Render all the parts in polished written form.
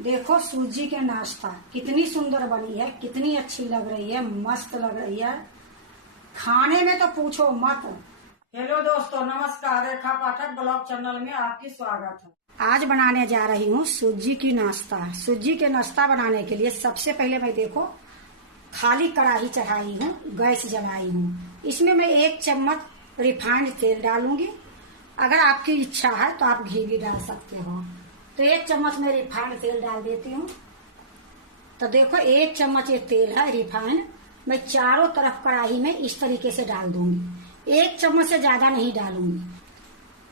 देखो सूजी के नाश्ता कितनी सुंदर बनी है, कितनी अच्छी लग रही है, मस्त लग रही है। खाने में तो पूछो मत। हेलो दोस्तों, नमस्कार। रेखा पाठक ब्लॉग चैनल में आपकी स्वागत है। आज बनाने जा रही हूँ सूजी की नाश्ता। सूजी के नाश्ता बनाने के लिए सबसे पहले मैं देखो खाली कढ़ाई चढ़ाई हूँ, गैस जलाई हूँ। इसमें मैं 1 चम्मच रिफाइंड तेल डालूंगी। अगर आपकी इच्छा है तो आप घी भी डाल सकते हो। तो 1 चम्मच में रिफाइंड तेल डाल देती हूँ। तो देखो 1 चम्मच ये तेल है रिफाइंड, मैं चारों तरफ कढ़ाई में इस तरीके से डाल दूंगी। 1 चम्मच से ज्यादा नहीं डालूंगी।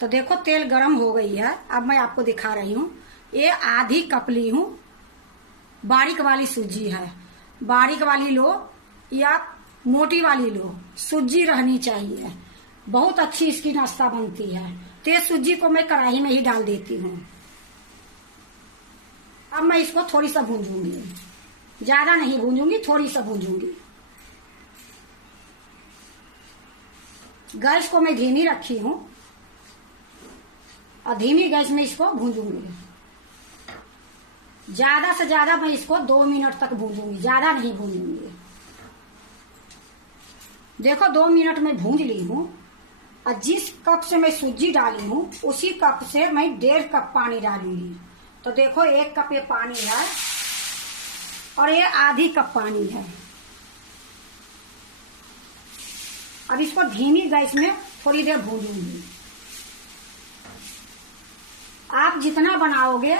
तो देखो तेल गरम हो गई है। अब मैं आपको दिखा रही हूँ। ये आधी कप ली हूँ, बारीक वाली सूजी है। बारीक वाली लो या मोटी वाली लो, सूजी रहनी चाहिए। बहुत अच्छी इसकी नाश्ता बनती है। तो ये सूजी को मैं कढ़ाई में ही डाल देती हूँ। अब मैं इसको थोड़ी सा भूंजूंगी, ज्यादा नहीं भूंजूंगी, थोड़ी सा भूंजूंगी। गैस को मैं धीमी रखी हूँ और धीमी गैस में इसको भूंजूंगी। ज्यादा से ज्यादा मैं इसको 2 मिनट तक भूंजूंगी, ज्यादा नहीं भूंजूंगी। देखो 2 मिनट में भूंज ली हूँ। और जिस कप से मैं सूजी डाली हूँ उसी कप से मैं 1.5 कप पानी डालूंगी। तो देखो 1 कप ये पानी है और ये आधी कप पानी है। अब इसको धीमी गैस में थोड़ी देर भूनूंगी। आप जितना बनाओगे,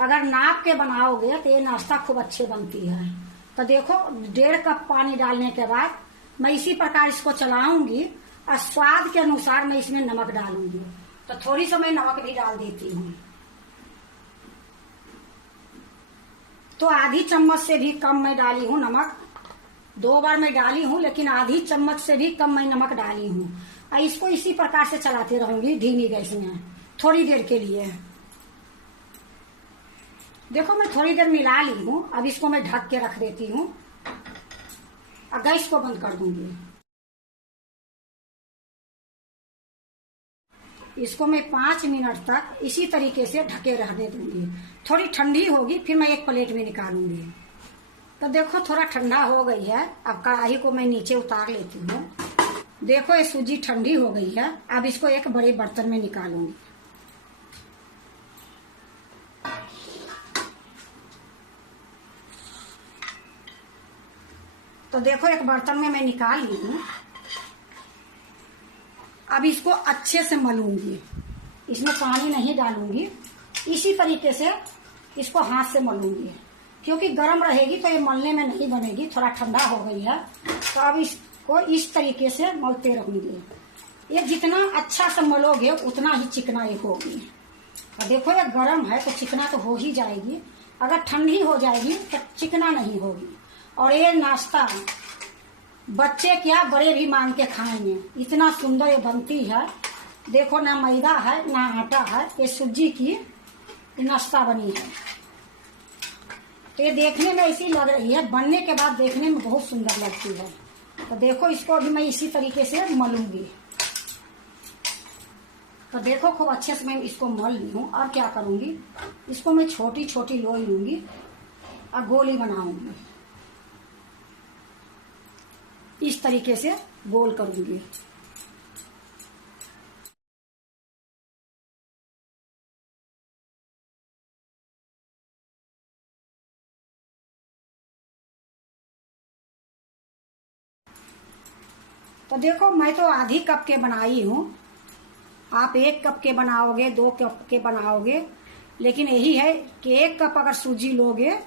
अगर नाप के बनाओगे तो ये नाश्ता खूब अच्छी बनती है। तो देखो 1.5 कप पानी डालने के बाद मैं इसी प्रकार इसको चलाऊंगी और स्वाद के अनुसार मैं इसमें नमक डालूंगी। तो थोड़ी सी मैं नमक भी डाल देती हूँ। तो आधी चम्मच से भी कम मैं डाली हूँ नमक। 2 बार मैं डाली हूँ, लेकिन आधी चम्मच से भी कम मैं नमक डाली हूँ। और इसको इसी प्रकार से चलाते रहूंगी धीमी गैस में थोड़ी देर के लिए। देखो मैं थोड़ी देर मिला ली हूँ। अब इसको मैं ढक के रख देती हूँ और गैस को बंद कर दूंगी। इसको मैं 5 मिनट तक इसी तरीके से ढके रहने दूंगी। थोड़ी ठंडी होगी फिर मैं एक प्लेट में निकालूंगी। तो देखो थोड़ा ठंडा हो गई है। अब कढ़ाई को मैं नीचे उतार लेती हूँ। देखो ये सूजी ठंडी हो गई है। अब इसको एक बड़े बर्तन में निकालूंगी। तो देखो एक बर्तन में मैं निकाल ली हूँ। अब इसको अच्छे से मलूंगी। इसमें पानी नहीं डालूंगी। इसी तरीके से इसको हाथ से मलूंगी, क्योंकि गर्म रहेगी तो ये मलने में नहीं बनेगी। थोड़ा ठंडा हो गई है तो अब इसको इस तरीके से मलते रहूंगी। ये जितना अच्छा से मलोगे उतना ही चिकना ये होगी। और देखो ये गर्म है तो चिकना तो हो ही जाएगी। अगर ठंडी हो जाएगी तो चिकना नहीं होगी। और ये नाश्ता बच्चे क्या बड़े भी मांग के खाएंगे। इतना सुंदर ये बनती है। देखो ना मैदा है ना आटा है, ये सूजी की नाश्ता बनी है। तो ये देखने में ऐसी लग रही है, बनने के बाद देखने में बहुत सुंदर लगती है। तो देखो इसको अभी मैं इसी तरीके से मलूंगी। तो देखो खूब अच्छे से मैं इसको मल ली हूँ। अब क्या करूंगी, इसको मैं छोटी छोटी लोई लूंगी और गोली बनाऊंगी। इस तरीके से गोल करूंगी। तो देखो मैं तो आधी कप के बनाई हूँ। आप 1 कप के बनाओगे, 2 कप के बनाओगे, लेकिन यही है कि 1 कप अगर सूजी लोगे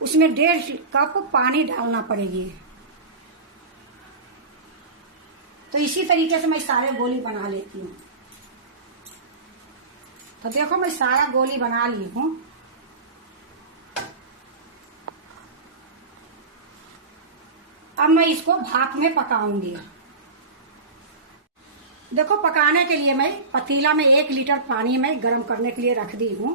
उसमें 1.5 कप पानी डालना पड़ेगी। तो इसी तरीके से मैं सारे गोली बना लेती हूँ। तो देखो मैं सारा गोली बना ली हूँ। अब मैं इसको भाप में पकाऊंगी। देखो पकाने के लिए मैं पतीला में 1 लीटर पानी में गर्म करने के लिए रख दी हूँ।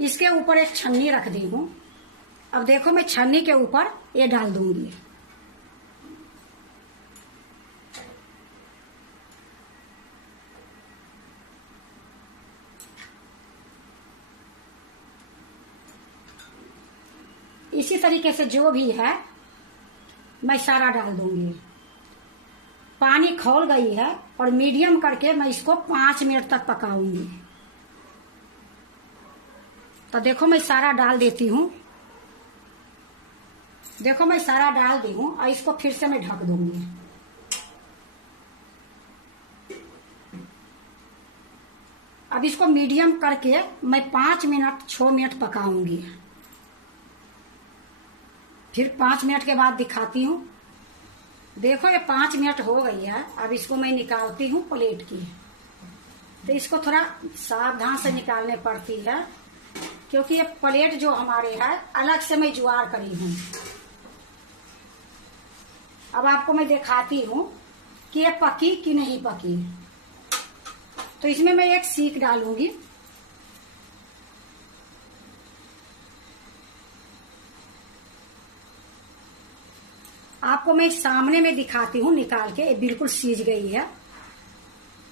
इसके ऊपर एक छन्नी रख दी हूँ। अब देखो मैं छन्नी के ऊपर ये डाल दूंगी। इसी तरीके से जो भी है मैं सारा डाल दूंगी। पानी खौल गई है और मीडियम करके मैं इसको 5 मिनट तक पकाऊंगी। तो देखो मैं सारा डाल देती हूँ। देखो मैं सारा डाल दी हूँ और इसको फिर से मैं ढक दूंगी। अब इसको मीडियम करके मैं 5 मिनट 6 मिनट पकाऊंगी। फिर 5 मिनट के बाद दिखाती हूँ। देखो ये 5 मिनट हो गई है। अब इसको मैं निकालती हूँ प्लेट की। तो इसको थोड़ा सावधान से निकालने पड़ती है, क्योंकि ये प्लेट जो हमारे है अलग से मैं जुगाड़ करी हूँ। अब आपको मैं दिखाती हूँ कि ये पकी कि नहीं पकी। तो इसमें मैं एक सीख डालूंगी। आपको मैं सामने में दिखाती हूँ निकाल के। ये बिल्कुल सीज गई है।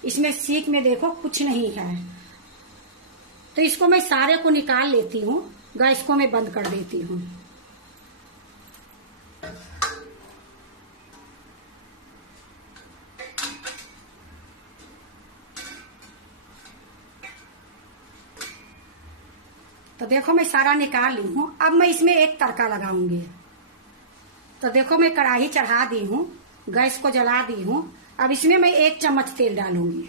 इसमें सीख में देखो कुछ नहीं है। तो इसको मैं सारे को निकाल लेती हूँ। गैस को मैं बंद कर देती हूँ। तो देखो मैं सारा निकाल ली हूँ। अब मैं इसमें एक तड़का लगाऊंगी। तो देखो मैं कढ़ाई चढ़ा दी हूँ, गैस को जला दी हूँ। अब इसमें मैं 1 चम्मच तेल डालूंगी।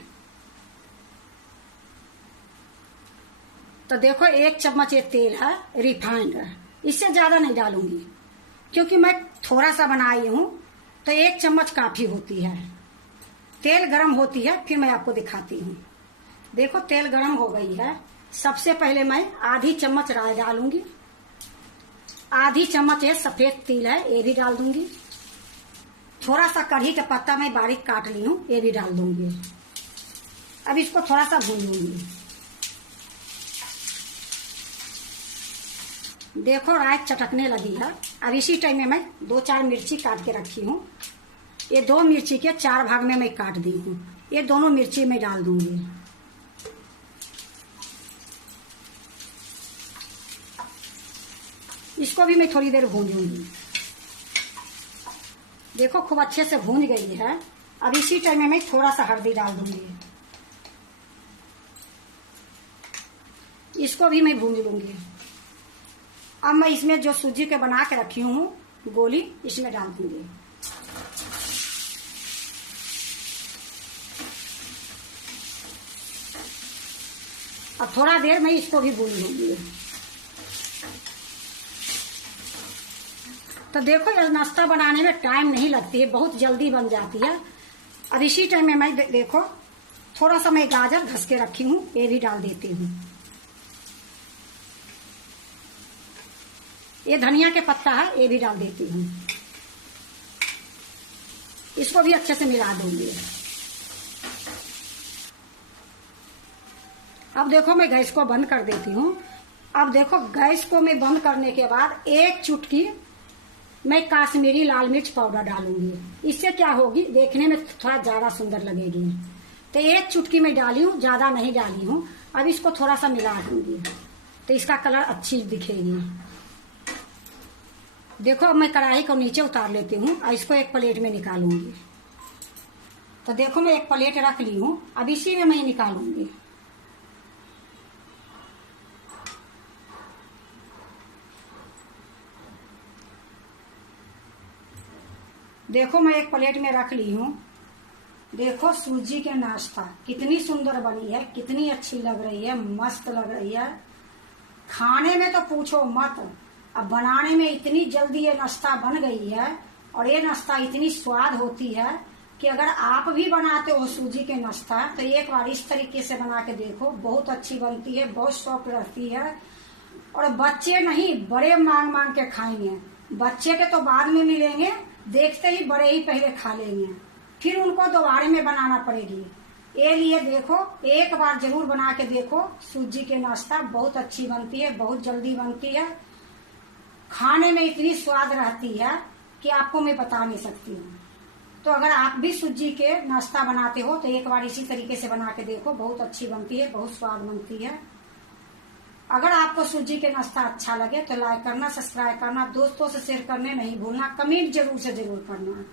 तो देखो 1 चम्मच ये तेल है रिफाइंड। इससे ज्यादा नहीं डालूंगी, क्योंकि मैं थोड़ा सा बनाई हूँ। तो 1 चम्मच काफी होती है। तेल गरम होती है फिर मैं आपको दिखाती हूँ। देखो तेल गरम हो गई है। सबसे पहले मैं आधी चम्मच राई डालूंगी। आधी चम्मच ये सफेद तिल है, ये भी डाल दूंगी। थोड़ा सा कढ़ी का पत्ता मैं बारीक काट ली हूँ, ये भी डाल दूंगी। अब इसको थोड़ा सा भून लूंगी। देखो राई चटकने लगी है। अब इसी टाइम में मैं 2-4 मिर्ची काट के रखी हूँ। ये 2 मिर्ची के 4 भाग में मैं काट दी हूँ। ये दोनों मिर्ची मैं डाल दूंगी। इसको भी मैं थोड़ी देर भूनूंगी। देखो खूब अच्छे से भून गई है। अब इसी टाइम में मैं थोड़ा सा हल्दी डाल दूंगी। इसको भी मैं भून लूंगी। अब मैं इसमें जो सूजी के बना के रखी हूँ गोली, इसमें डाल दूंगी। अब थोड़ा देर मैं इसको भी भून लूंगी। तो देखो ये नाश्ता बनाने में टाइम नहीं लगती है, बहुत जल्दी बन जाती है। अब इसी टाइम में मैं देखो थोड़ा सा मैं गाजर घस के रखी हूँ, ये भी डाल देती हूँ। ये धनिया के पत्ता है, ये भी डाल देती हूँ। इसको भी अच्छे से मिला दूंगी। अब देखो मैं गैस को बंद कर देती हूँ। अब देखो गैस को मैं बंद करने के बाद 1 चुटकी मैं काश्मीरी लाल मिर्च पाउडर डालूंगी। इससे क्या होगी, देखने में थोड़ा ज्यादा सुंदर लगेगी। तो 1 चुटकी मैं डाली हूँ, ज्यादा नहीं डाली हूँ। अब इसको थोड़ा सा मिला दूंगी तो इसका कलर अच्छी दिखेगी। देखो अब मैं कढ़ाई को नीचे उतार लेती हूँ और इसको एक प्लेट में निकालूंगी। तो देखो मैं एक प्लेट रख ली हूँ। अब इसी में मैं निकालूंगी। देखो मैं एक प्लेट में रख ली हूँ। देखो सूजी के नाश्ता कितनी सुंदर बनी है, कितनी अच्छी लग रही है, मस्त लग रही है। खाने में तो पूछो मत, अब बनाने में इतनी जल्दी ये नाश्ता बन गई है। और ये नाश्ता इतनी स्वाद होती है कि अगर आप भी बनाते हो सूजी के नाश्ता तो एक बार इस तरीके से बना के देखो, बहुत अच्छी बनती है, बहुत सॉफ्ट रहती है। और बच्चे नहीं बड़े मांग मांग के खाएंगे। बच्चे के तो बाद में मिलेंगे, देखते ही बड़े ही पहले खा लेंगे, फिर उनको दोबारे में बनाना पड़ेगी। ये लिए देखो एक बार जरूर बना के देखो। सूजी के नाश्ता बहुत अच्छी बनती है, बहुत जल्दी बनती है, खाने में इतनी स्वाद रहती है कि आपको मैं बता नहीं सकती हूँ। तो अगर आप भी सूजी के नाश्ता बनाते हो तो एक बार इसी तरीके से बना के देखो, बहुत अच्छी बनती है, बहुत स्वाद बनती है। अगर आपको सूजी के नाश्ता अच्छा लगे तो लाइक करना, सब्सक्राइब करना, दोस्तों से शेयर करने नहीं भूलना, कमेंट जरूर से जरूर करना।